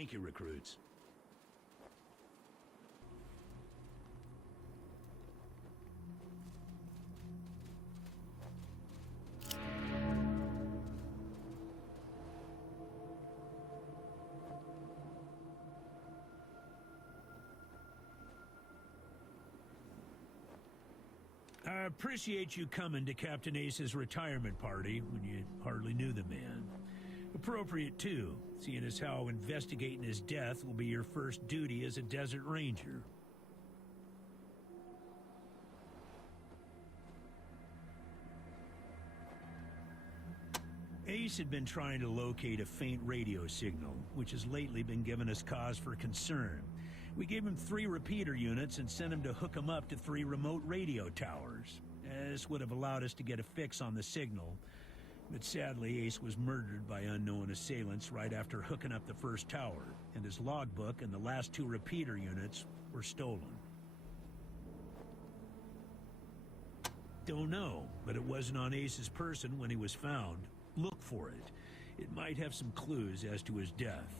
Thank you, recruits. I appreciate you coming to Captain Ace's retirement party when you hardly knew the man. Appropriate, too, seeing as how investigating his death will be your first duty as a Desert Ranger. Ace had been trying to locate a faint radio signal, which has lately been giving us cause for concern. We gave him 3 repeater units and sent him to hook them up to 3 remote radio towers. This would have allowed us to get a fix on the signal. But sadly, Ace was murdered by unknown assailants right after hooking up the first tower, and his logbook and the last 2 repeater units were stolen. Don't know, but it wasn't on Ace's person when he was found. Look for it. It might have some clues as to his death.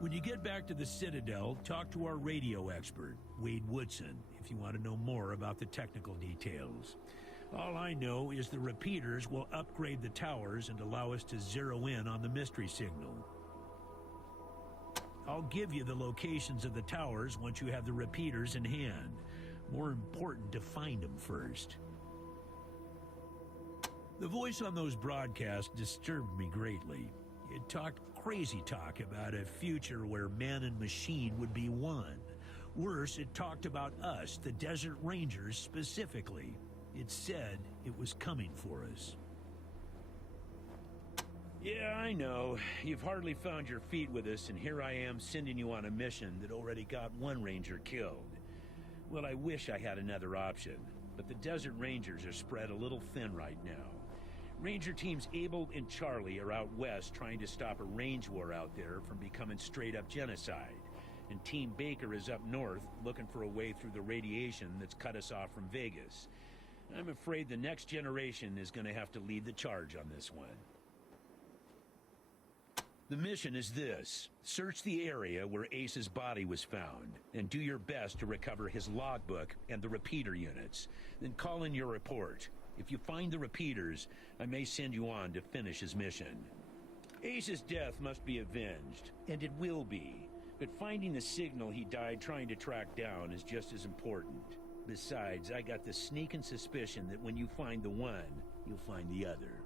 When you get back to the Citadel, talk to our radio expert, Wade Woodson, if you want to know more about the technical details. All I know is the repeaters will upgrade the towers and allow us to zero in on the mystery signal. I'll give you the locations of the towers once you have the repeaters in hand. More important to find them first. The voice on those broadcasts disturbed me greatly. It talked crazy talk about a future where man and machine would be one. Worse, it talked about us, the Desert Rangers, specifically. It said it was coming for us. Yeah, I know. You've hardly found your feet with us, and here I am sending you on a mission that already got 1 Ranger killed. Well, I wish I had another option, but the Desert Rangers are spread a little thin right now. Ranger teams Abel and Charlie are out west trying to stop a range war out there from becoming straight-up genocide. And Team Baker is up north looking for a way through the radiation that's cut us off from Vegas. I'm afraid the next generation is going to have to lead the charge on this one. The mission is this. Search the area where Ace's body was found, and do your best to recover his logbook and the repeater units. Then call in your report. If you find the repeaters, I may send you on to finish his mission. Ace's death must be avenged, and it will be. But finding the signal he died trying to track down is just as important. Besides, I got the sneaking suspicion that when you find the one, you'll find the other.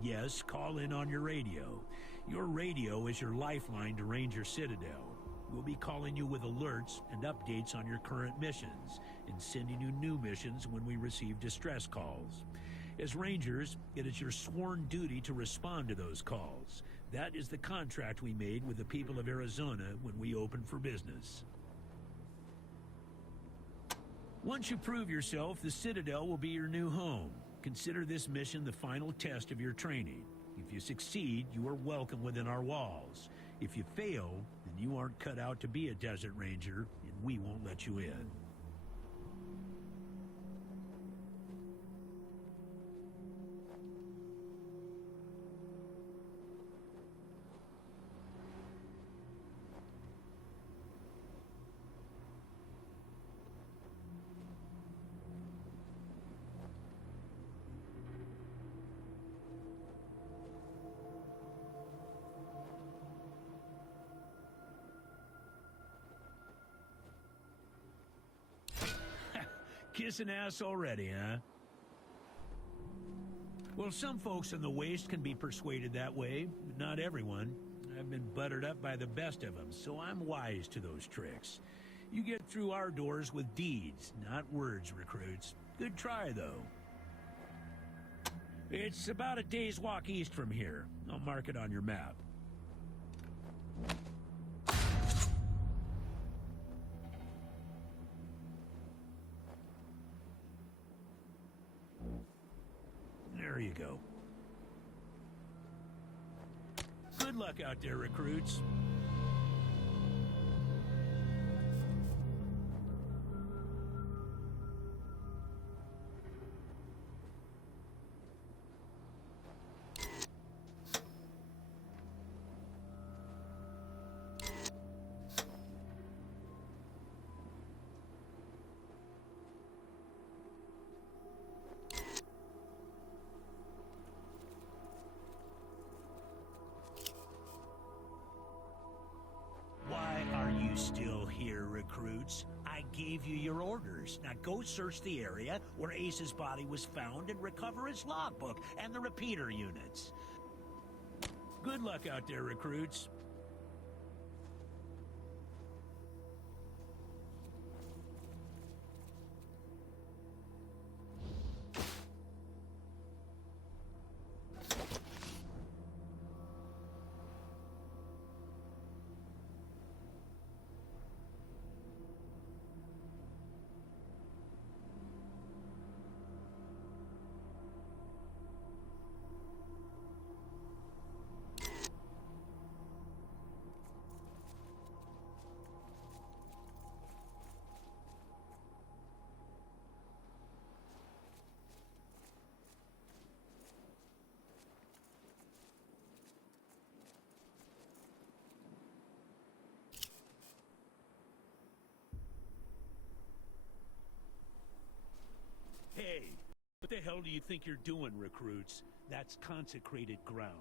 Yes, call in on your radio. Your radio is your lifeline to Ranger Citadel. We'll be calling you with alerts and updates on your current missions, and sending you new missions when we receive distress calls. As Rangers, it is your sworn duty to respond to those calls. That is the contract we made with the people of Arizona when we opened for business. Once you prove yourself, the Citadel will be your new home. Consider this mission the final test of your training. If you succeed, you are welcome within our walls. If you fail, then you aren't cut out to be a Desert Ranger, and we won't let you in. Kissing ass already, huh? Well, some folks in the Waste can be persuaded that way, but not everyone. I've been buttered up by the best of them, so I'm wise to those tricks. You get through our doors with deeds, not words, recruits. Good try, though. It's about a day's walk east from here. I'll mark it on your map. There you go. Good luck out there, recruits. recruits. I gave you your orders. Now go search the area where Ace's body was found and recover his logbook and the repeater units. Good luck out there, recruits. Hey, what the hell do you think you're doing, recruits? That's consecrated ground.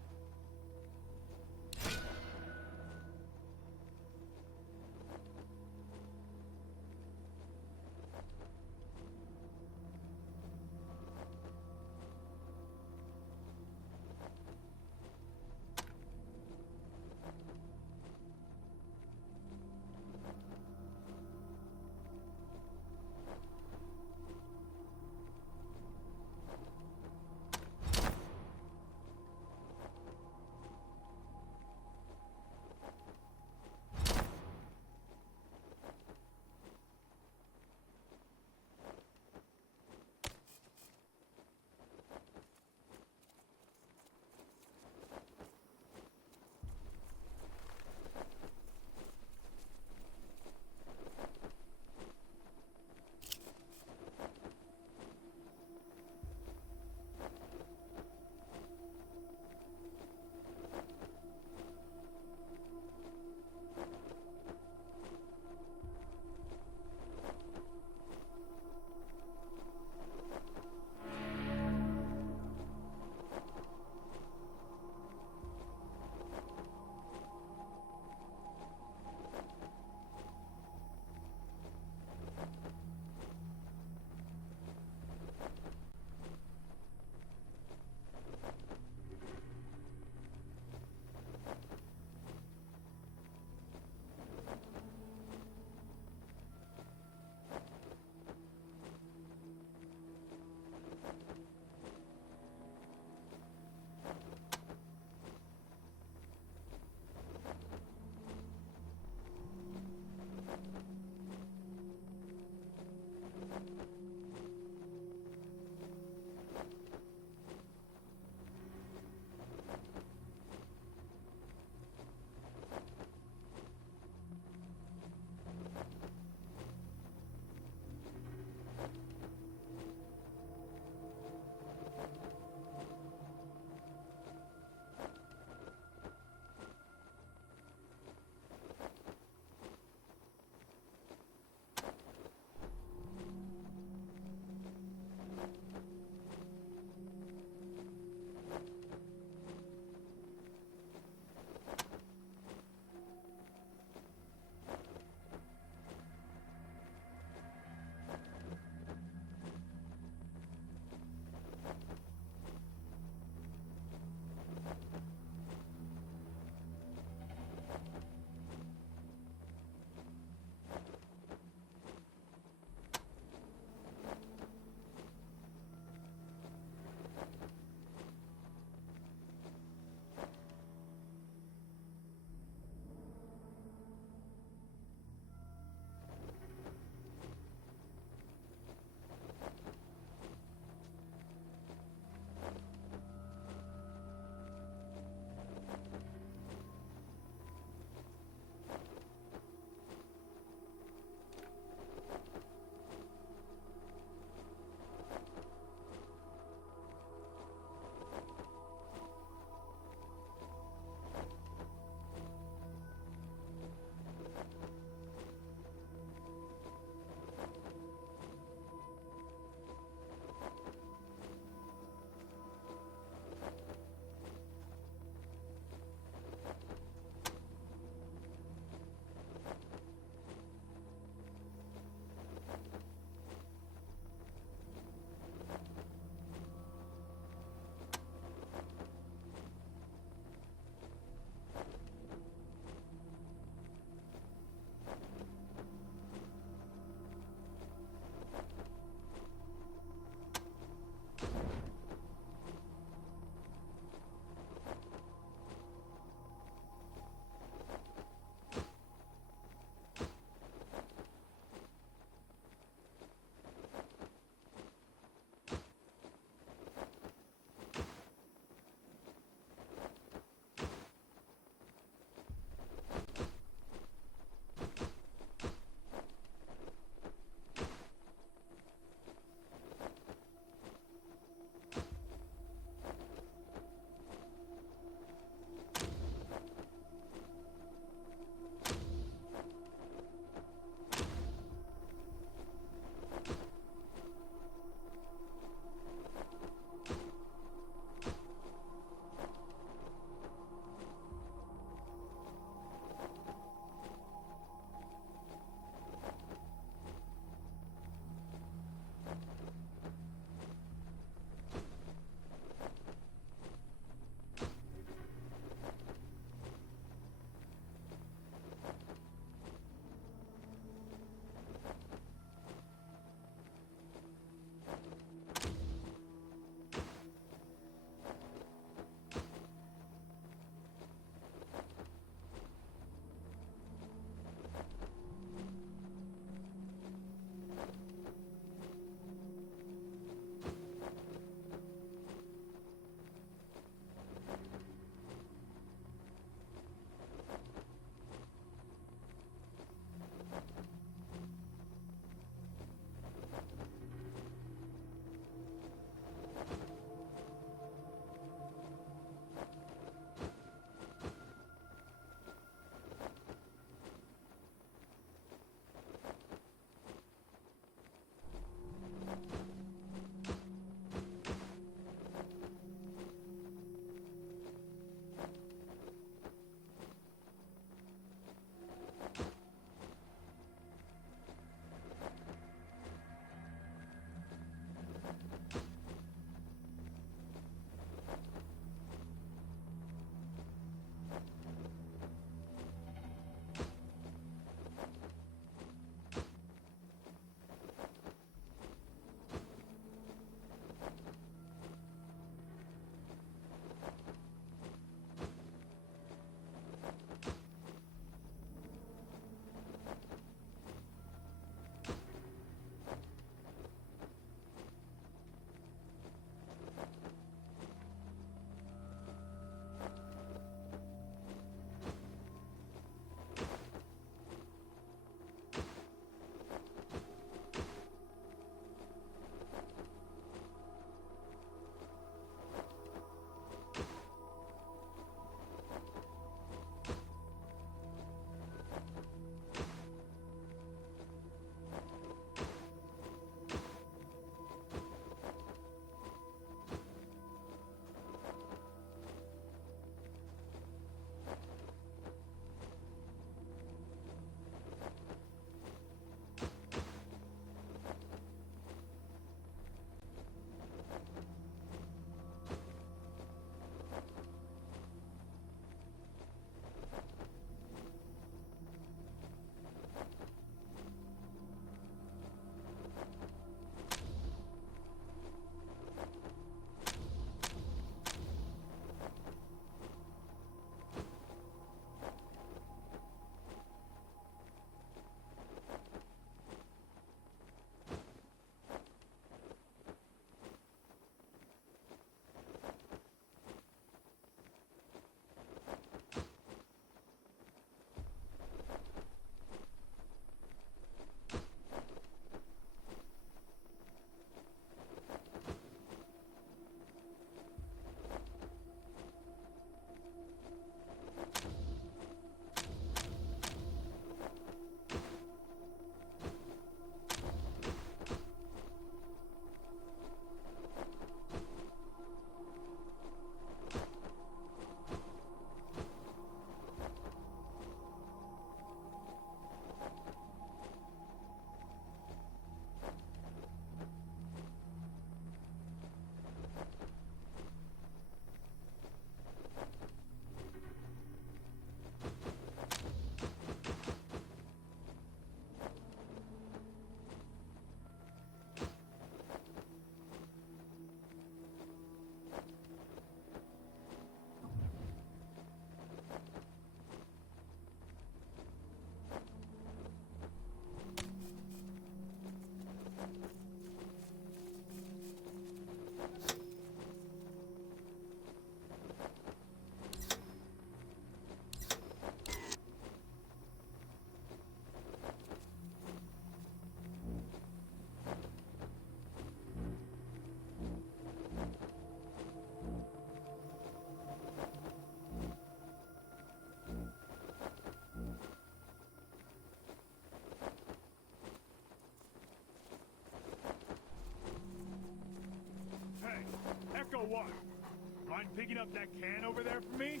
up that can over there for me?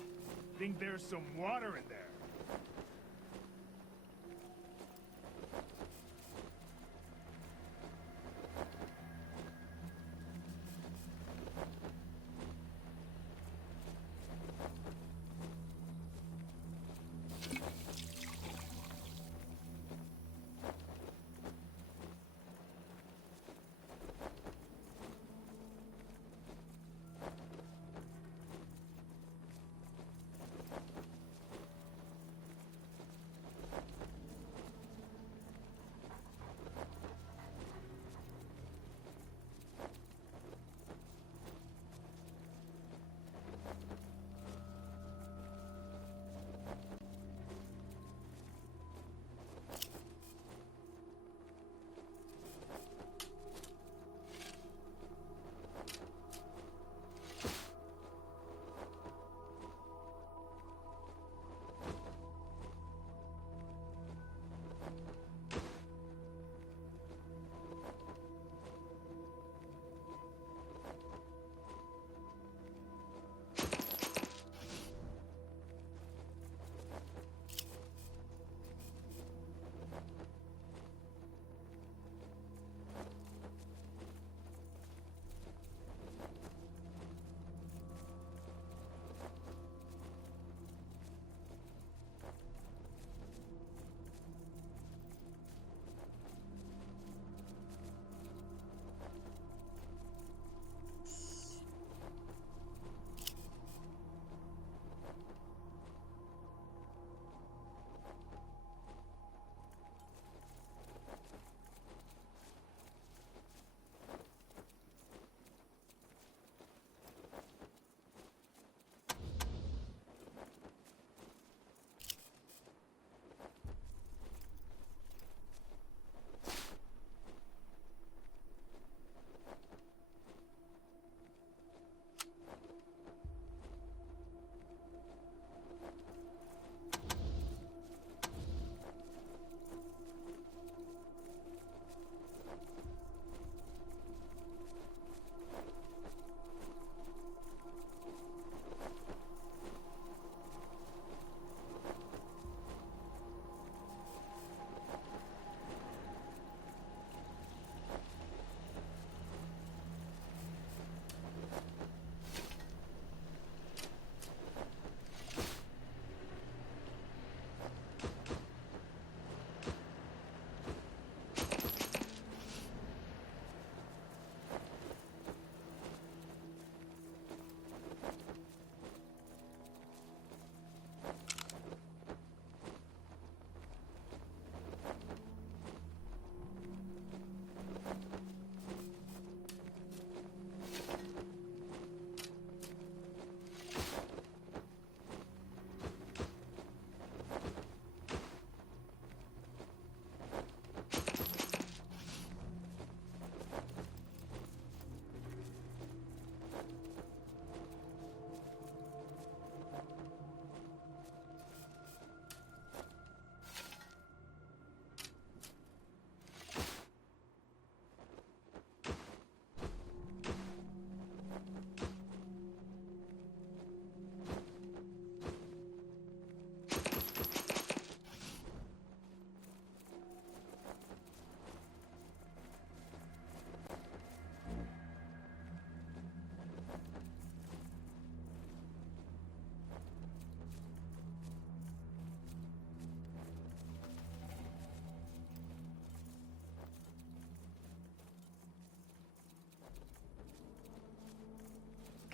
Think there's some water in there.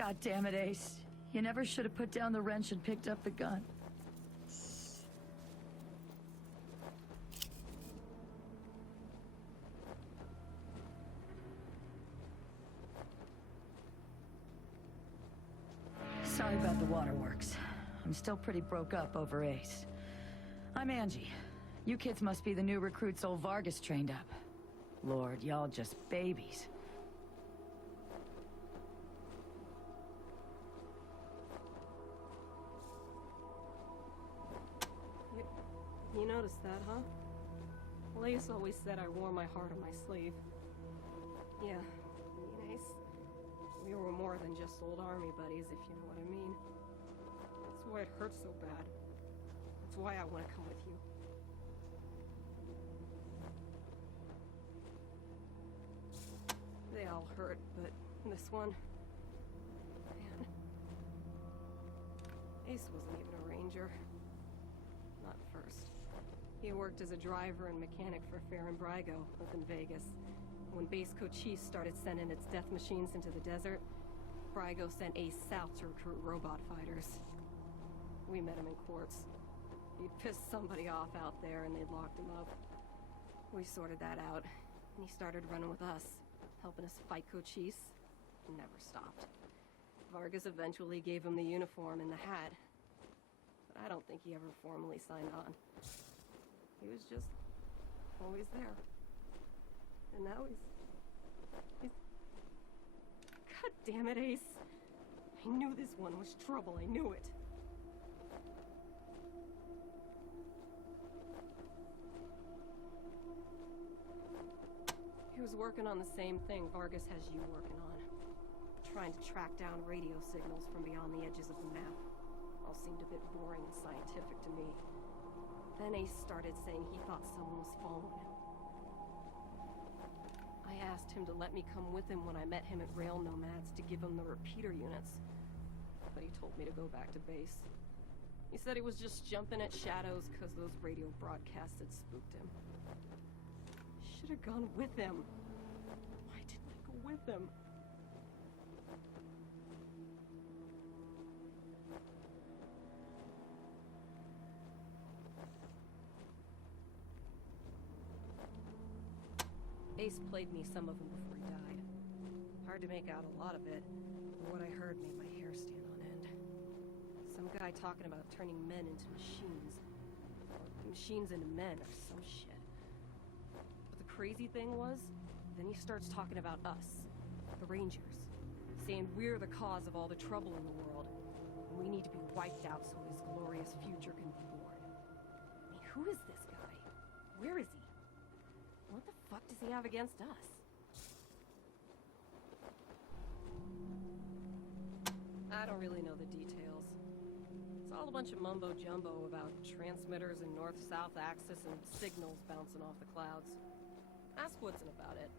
God damn it, Ace. You never should have put down the wrench and picked up the gun. Sorry about the waterworks. I'm still pretty broke up over Ace. I'm Angie. You kids must be the new recruits old Vargas trained up. Lord, y'all just babies. You noticed that, huh? Well, Ace always said I wore my heart on my sleeve. Yeah, nice. We You were more than just old army buddies, if you know what I mean. That's why it hurts so bad. That's why I want to come with you. They all hurt, but this one... Man. Ace wasn't even a ranger. Not first. He worked as a driver and mechanic for Farron Brygo up in Vegas. When Base Cochise started sending its death machines into the desert, Brygo sent Ace south to recruit robot fighters. We met him in quartz. He'd pissed somebody off out there and they'd locked him up. We sorted that out, and he started running with us, helping us fight Cochise. Never stopped. Vargas eventually gave him the uniform and the hat, but I don't think he ever formally signed on. He was just always there. And now he's... God damn it, Ace. I knew this one was trouble, I knew it. He was working on the same thing Vargas has you working on. Trying to track down radio signals from beyond the edges of the map. All seemed a bit boring and scientific to me. Then Ace started saying he thought someone was following him. I asked him to let me come with him when I met him at Rail Nomads to give him the repeater units. But he told me to go back to base. He said he was just jumping at shadows because those radio broadcasts had spooked him. Should have gone with him. Why didn't I go with him? Ace played me some of them before he died. Hard to make out a lot of it, but what I heard made my hair stand on end. Some guy talking about turning men into machines. Or machines into men, or some shit. But the crazy thing was, then he starts talking about us, the Rangers, saying we're the cause of all the trouble in the world, and we need to be wiped out so his glorious future can be born. I mean, who is this guy? Where is he? What the fuck does he have against us? I don't really know the details. It's all a bunch of mumbo-jumbo about transmitters and north-south axis and signals bouncing off the clouds. Ask Woodson about it.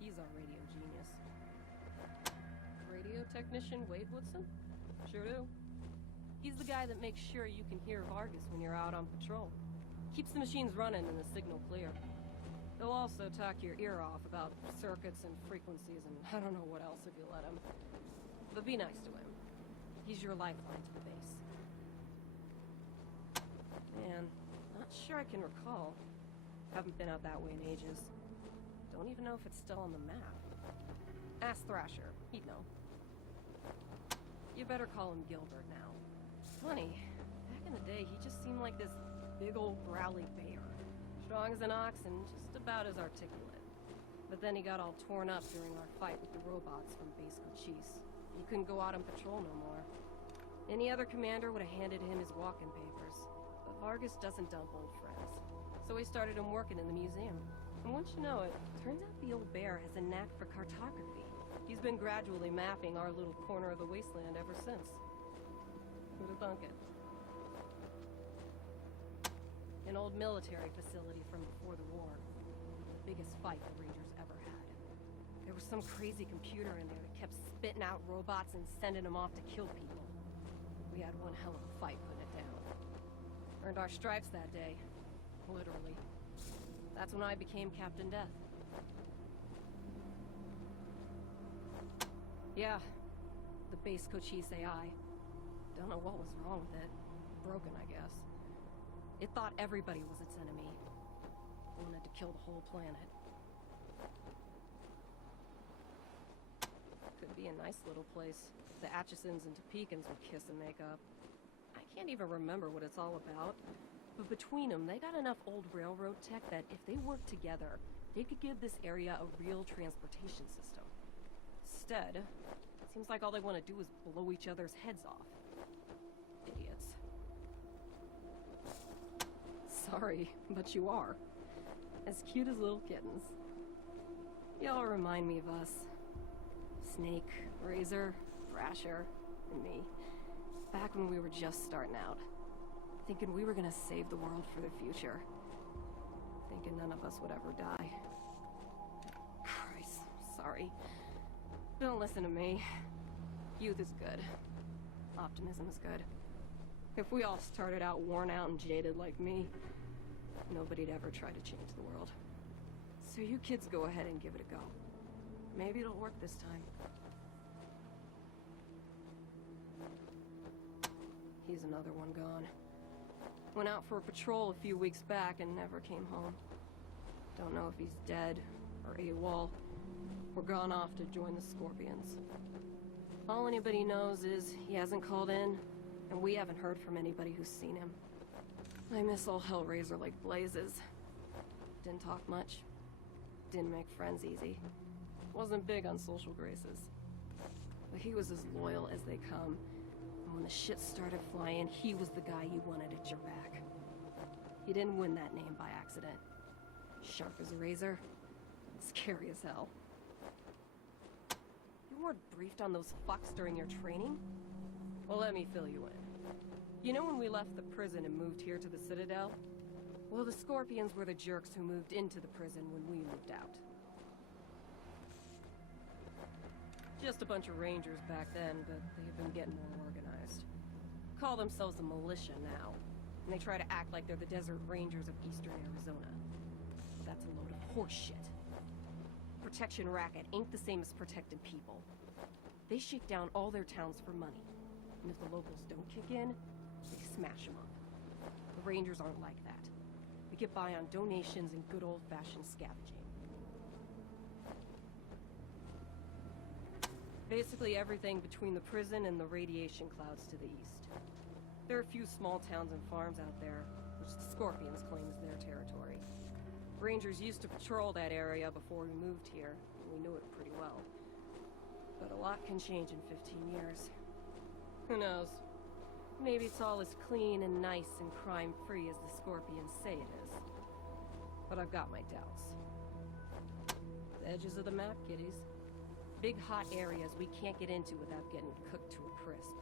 He's our radio genius. Radio technician Wade Woodson? Sure do. He's the guy that makes sure you can hear Vargas when you're out on patrol. Keeps the machines running and the signal clear. He'll also talk your ear off about circuits and frequencies and I don't know what else if you let him. But be nice to him. He's your lifeline to the base. Man, not sure I can recall. Haven't been out that way in ages. Don't even know if it's still on the map. Ask Thrasher. He'd know. You better call him Gilbert now. Funny, back in the day he just seemed like this big old growly bear. Strong as an ox and just about as articulate. But then he got all torn up during our fight with the robots from Base Cochise. He couldn't go out on patrol no more. Any other commander would have handed him his walking papers. But Vargas doesn't dump old friends. So he started him working in the museum. And once you know it, turns out the old bear has a knack for cartography. He's been gradually mapping our little corner of the Wasteland ever since. Who'd have thunk it? An old military facility from before the war. The biggest fight the Rangers ever had. There was some crazy computer in there that kept spitting out robots and sending them off to kill people. We had one hell of a fight putting it down. Earned our stripes that day. Literally. That's when I became Captain Death. Yeah. The Base Cochise AI. Don't know what was wrong with it. Broken, I guess. It thought everybody was its enemy. Wanted to kill the whole planet. Could be a nice little place. The Atchisons and Topekans would kiss and make up. I can't even remember what it's all about. But between them, they got enough old railroad tech that if they worked together, they could give this area a real transportation system. Instead, it seems like all they want to do is blow each other's heads off. Idiots. Sorry, but you are. As cute as little kittens. Y'all remind me of us. Snake, Razor, Thrasher, and me. Back when we were just starting out. Thinking we were gonna save the world for the future. Thinking none of us would ever die. Christ, sorry. Don't listen to me. Youth is good. Optimism is good. If we all started out worn out and jaded like me, nobody'd ever try to change the world. So you kids go ahead and give it a go. Maybe it'll work this time. He's another one gone. Went out for a patrol a few weeks back and never came home. Don't know if he's dead, or AWOL, or gone off to join the Scorpions. All anybody knows is he hasn't called in, and we haven't heard from anybody who's seen him. I miss old Hellraiser like blazes. Didn't talk much. Didn't make friends easy. Wasn't big on social graces. But he was as loyal as they come. And when the shit started flying, he was the guy you wanted at your back. He didn't win that name by accident. Sharp as a razor. Scary as hell. You weren't briefed on those fucks during your training? Well, let me fill you in. You know when we left the prison and moved here to the Citadel? Well, the Scorpions were the jerks who moved into the prison when we moved out. Just a bunch of rangers back then, but they've been getting more organized. Call themselves a militia now, and they try to act like they're the Desert Rangers of eastern Arizona. Well, that's a load of horse shit. Protection racket ain't the same as protecting people. They shake down all their towns for money, and if the locals don't kick in, they smash them up. The Rangers aren't like that. We get by on donations and good old-fashioned scavenging. Basically everything between the prison and the radiation clouds to the east. There are a few small towns and farms out there, which the Scorpions claim is their territory. Rangers used to patrol that area before we moved here, and we knew it pretty well. But a lot can change in 15 years. Who knows? Maybe it's all as clean and nice and crime-free as the Scorpions say it is. But I've got my doubts. The edges of the map, kiddies. Big hot areas we can't get into without getting cooked to a crisp.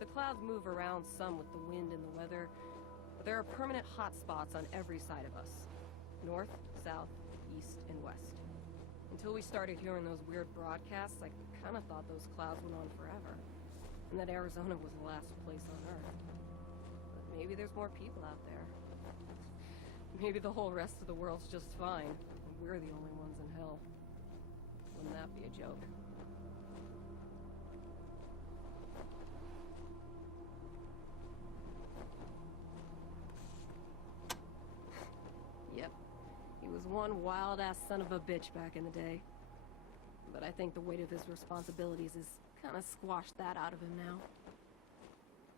The clouds move around some with the wind and the weather, but there are permanent hot spots on every side of us. North, south, east, and west. Until we started hearing those weird broadcasts, I kind of thought those clouds went on forever. And that Arizona was the last place on Earth. But maybe there's more people out there. Maybe the whole rest of the world's just fine, and we're the only ones in hell. Wouldn't that be a joke? Yep. He was one wild-ass son of a bitch back in the day. But I think the weight of his responsibilities has kind of squashed that out of him now.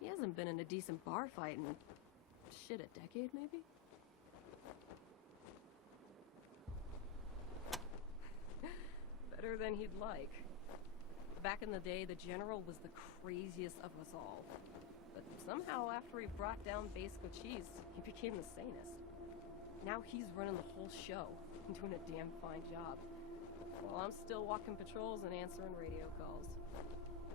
He hasn't been in a decent bar fight in, shit, a decade, maybe? Better than he'd like. Back in the day, the General was the craziest of us all. But somehow, after he brought down Base Cochise, he became the sanest. Now he's running the whole show and doing a damn fine job. While I'm still walking patrols and answering radio calls.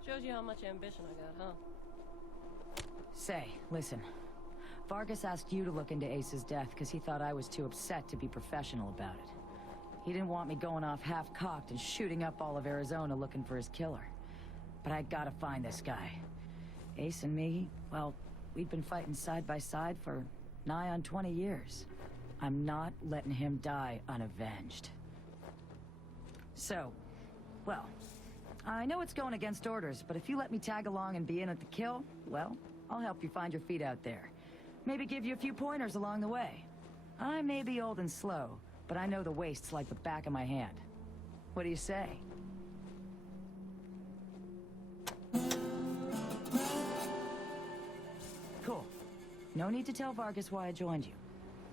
Shows you how much ambition I got, huh? Say, listen. Vargas asked you to look into Ace's death because he thought I was too upset to be professional about it. He didn't want me going off half-cocked and shooting up all of Arizona looking for his killer. But I gotta find this guy. Ace and me, well, we'd been fighting side by side for nigh on 20 years. I'm not letting him die unavenged. So, well, I know it's going against orders, but if you let me tag along and be in at the kill, well, I'll help you find your feet out there. Maybe give you a few pointers along the way. I may be old and slow, but I know the wastes like the back of my hand. What do you say? Cool. No need to tell Vargas why I joined you.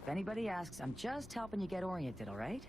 If anybody asks, I'm just helping you get oriented, all right?